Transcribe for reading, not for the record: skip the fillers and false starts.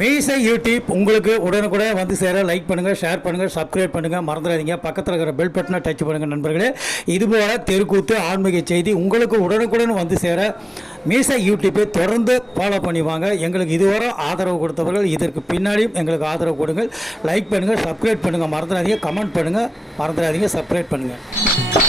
மீசை யூடியூப் உங்களுக்கு உடனுக்குடன் வந்து சேர லைக் பண்ணுங்கள், ஷேர் பண்ணுங்கள், சப்ஸ்கிரைப் பண்ணுங்கள், மறந்துடாதீங்க. பக்கத்தில் இருக்கிற பெல் பட்டனை டச் பண்ணுங்கள் நண்பர்களே. இதுபோல் தெருக்கூத்து ஆன்மீக செய்தி உங்களுக்கு உடனுக்குடன் வந்து சேர மீசை யூடியூப்பை தொடர்ந்து ஃபாலோ பண்ணிவாங்க. எங்களுக்கு இதுவரை ஆதரவு கொடுத்தவர்கள் இதற்கு பின்னாடியும் எங்களுக்கு ஆதரவு கொடுங்கள். லைக் பண்ணுங்கள், சப்ஸ்கிரைப் பண்ணுங்கள், மறந்துடாதீங்க. கமெண்ட் பண்ணுங்கள், மறந்துடாதீங்க. சப்ஸ்கிரைப் பண்ணுங்கள்.